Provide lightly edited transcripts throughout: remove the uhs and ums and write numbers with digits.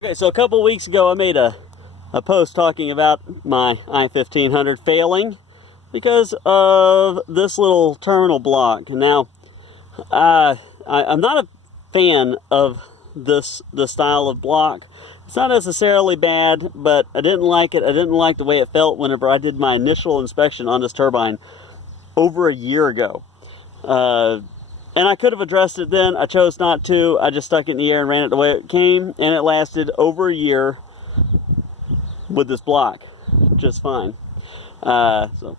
Okay, so a couple weeks ago I made a post talking about my i1500 failing because of this little terminal block. Now, I'm not a fan of this style of block. It's not necessarily bad, but I didn't like it. I didn't like the way it felt whenever I did my initial inspection on this turbine over a year ago. And I could have addressed it then. I chose not to. I just stuck it in the air and ran it the way it came, and it lasted over a year with this block just fine. So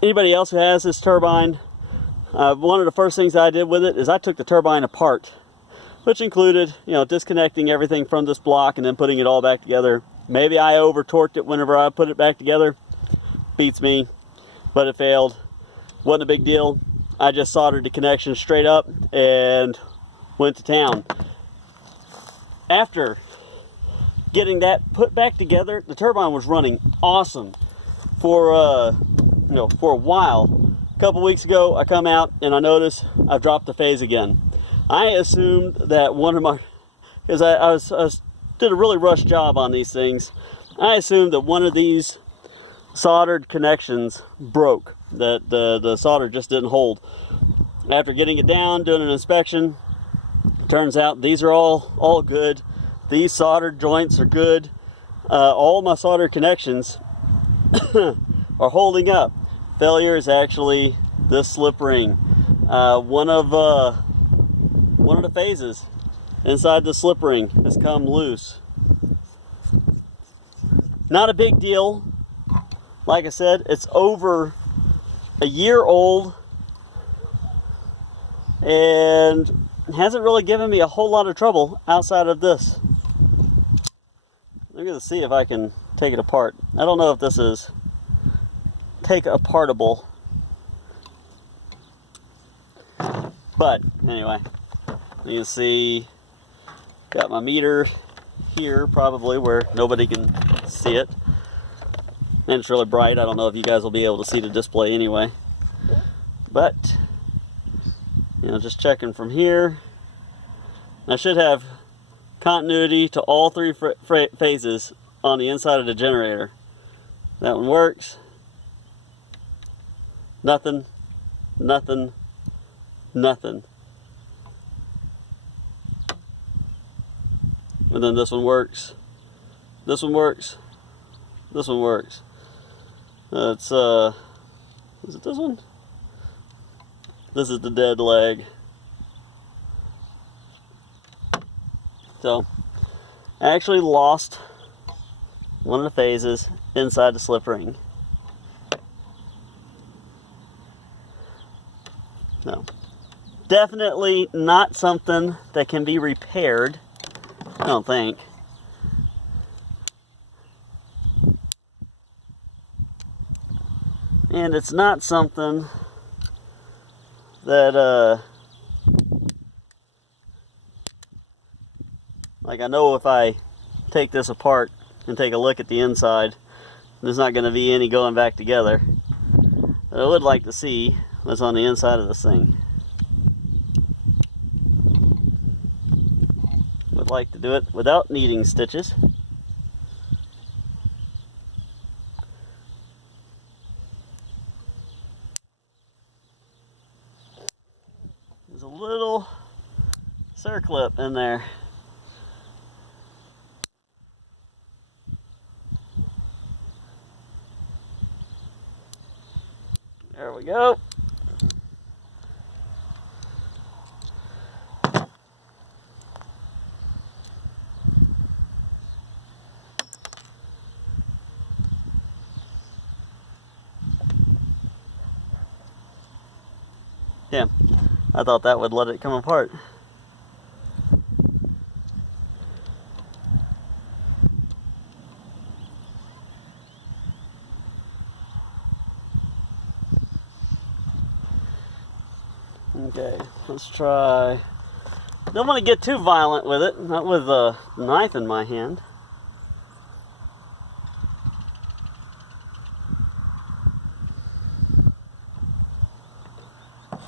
anybody else who has this turbine, one of the first things I did with it is I took the turbine apart, which included, disconnecting everything from this block and then putting it all back together. Maybe I over torqued it whenever I put it back together. Beats me, but it failed. Wasn't a big deal. I just soldered the connection straight up and went to town. After getting that put back together, the turbine was running awesome for a while. A couple weeks ago, I come out and I notice I've dropped the phase again. I assumed that one of my, because I did a really rushed job on these things, I assumed that one of these soldered connections broke, that the solder just didn't hold. After getting it down, doing an inspection, turns out these are all good. These soldered joints are good. All my solder connections are holding up. Failure is actually this slip ring. One of the phases inside the slip ring has come loose. Not a big deal. Like I said, it's over a year old and hasn't really given me a whole lot of trouble outside of this. I'm going to see if I can take it apart. I don't know if this is take apartable, but anyway, you can see got my meter here, probably where nobody can see it. And it's really bright. I don't know if you guys will be able to see the display anyway. But, just checking from here. I should have continuity to all three phases on the inside of the generator. That one works. Nothing, nothing, nothing. And then this one works. This one works. This one works. It's is it this one? This is the dead leg. So I actually lost one of the phases inside the slip ring. No. Definitely not something that can be repaired, I don't think. And it's not something that, like I know if I take this apart and take a look at the inside, there's not going to be any going back together. But I would like to see what's on the inside of this thing. Would like to do it without needing stitches. There's a little circlip in there. There we go. Yeah, I thought that would let it come apart. Okay, let's try. Don't want to get too violent with it, not with a knife in my hand.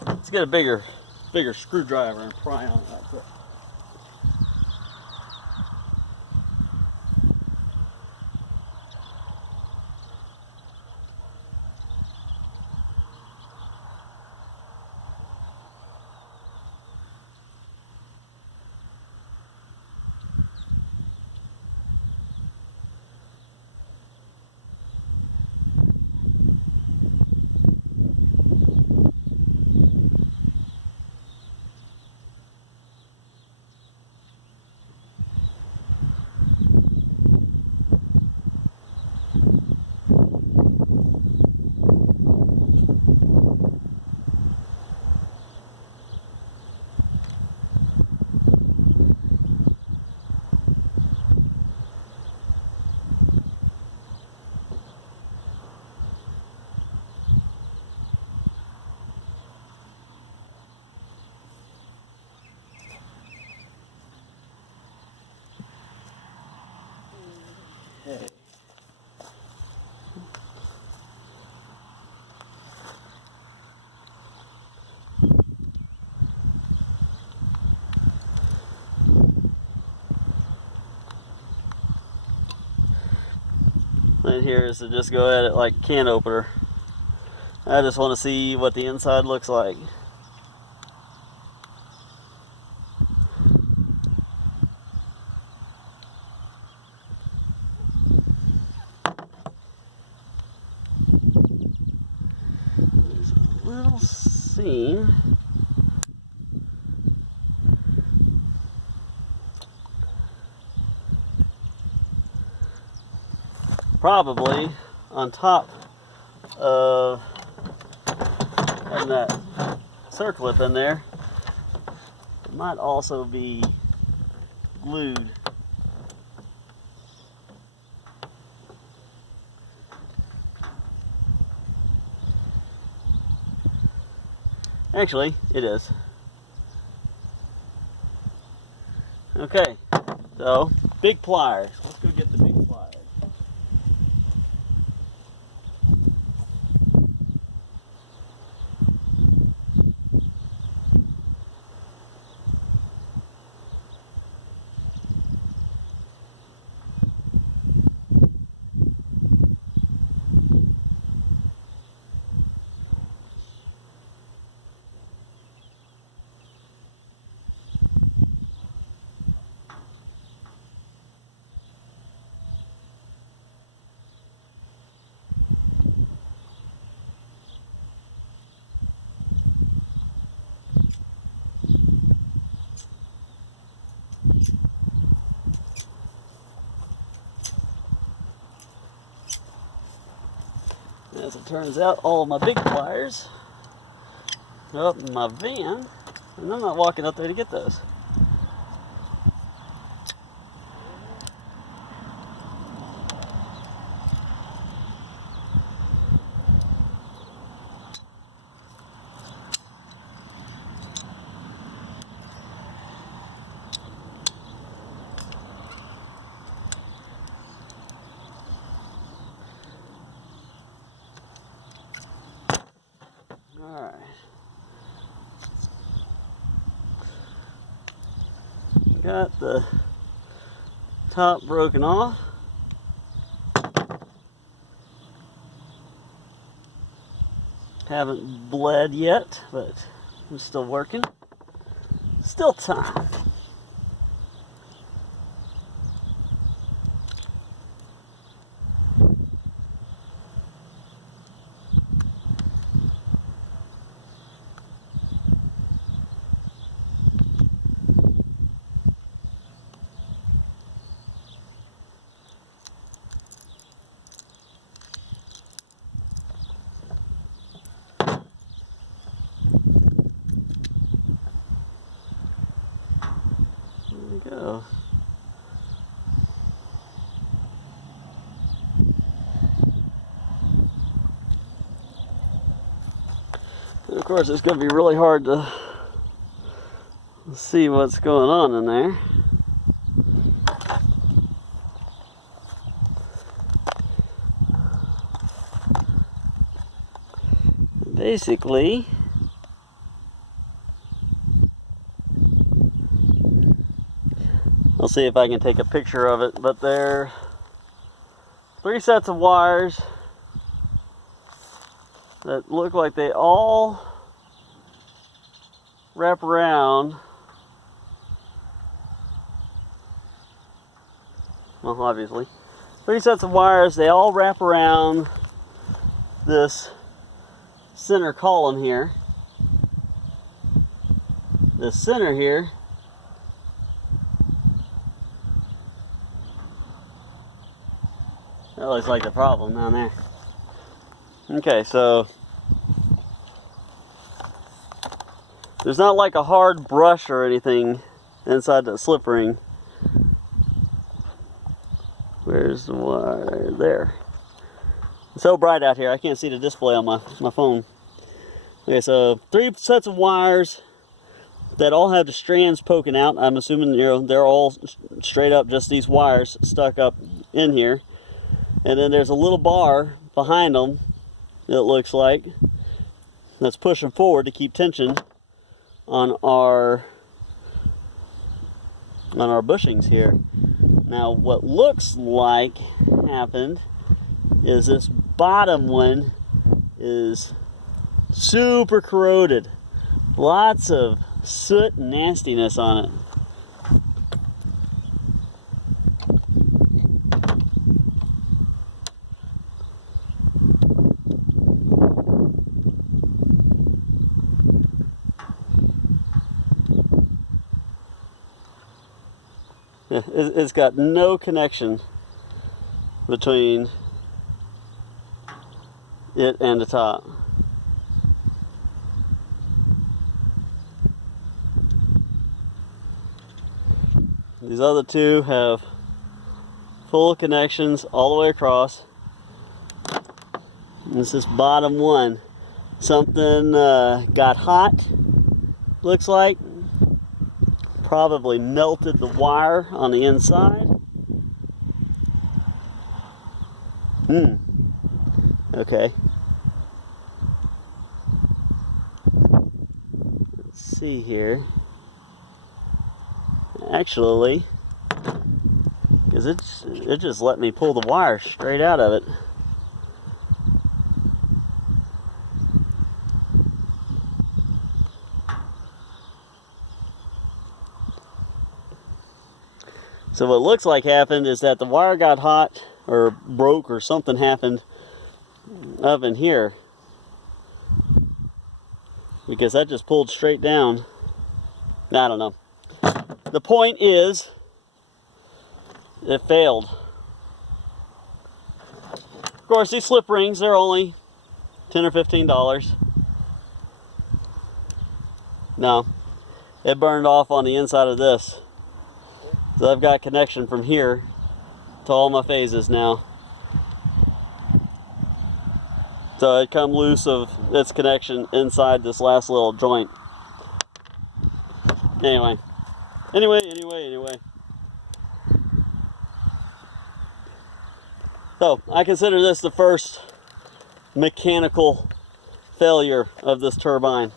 Let's get a bigger screwdriver and pry on it like that. Okay. Plan here is to just go at it like can opener. I just want to see what the inside looks like. There's a little seam. Probably on top of that circlip in there. It might also be glued. Actually, it is. Okay, so big pliers. Let's go get the big pliers. As it turns out, all of my big pliers are up in my van, and I'm not walking up there to get those. Alright. Got the top broken off. Haven't bled yet, but I'm still working. Still time. There we go. And of course, it's going to be really hard to see what's going on in there. Basically, I'll see if I can take a picture of it, but there are 3 sets of wires that look like they all wrap around. Well, obviously. 3 sets of wires, they all wrap around this center column here. The center here that looks like the problem down there. Okay, so there's not like a hard brush or anything inside that slip ring. Where's the wire? There. It's so bright out here, I can't see the display on my phone. Okay, so 3 sets of wires that all have the strands poking out. I'm assuming they're all straight up just these wires stuck up in here. And then there's a little bar behind them, it looks like, that's pushing forward to keep tension on our bushings here. Now what looks like happened is this bottom one is super corroded. Lots of soot and nastiness on it. It's got no connection between it and the top. These other two have full connections all the way across. And it's this bottom one. Something got hot, looks like. Probably melted the wire on the inside. Okay. Let's see here. Actually, because it just let me pull the wire straight out of it. So what looks like happened is that the wire got hot or broke or something happened up in here, because that just pulled straight down. I don't know. The point is, it failed. Of course, these slip rings, they're only $10 or $15. No, it burned off on the inside of this. So I've got connection from here to all my phases now. So it come loose of its connection inside this last little joint. Anyway. So I consider this the first mechanical failure of this turbine.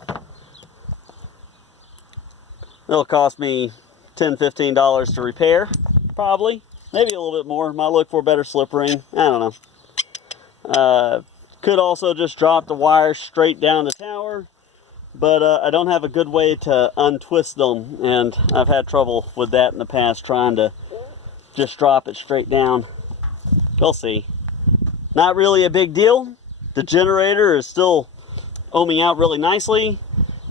It'll cost me $10, $15 to repair, probably. Maybe a little bit more. Might look for a better slip ring. I don't know. Could also just drop the wire straight down the tower, but I don't have a good way to untwist them, and I've had trouble with that in the past, trying to just drop it straight down. We'll see. Not really a big deal. The generator is still ohming out really nicely,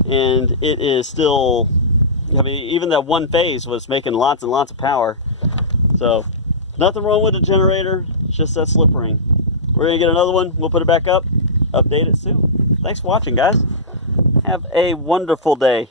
and it is still, I mean, even that one phase was making lots and lots of power. So, nothing wrong with the generator, it's just that slip ring. We're gonna get another one, we'll put it back up, update it soon. Thanks for watching, guys. Have a wonderful day.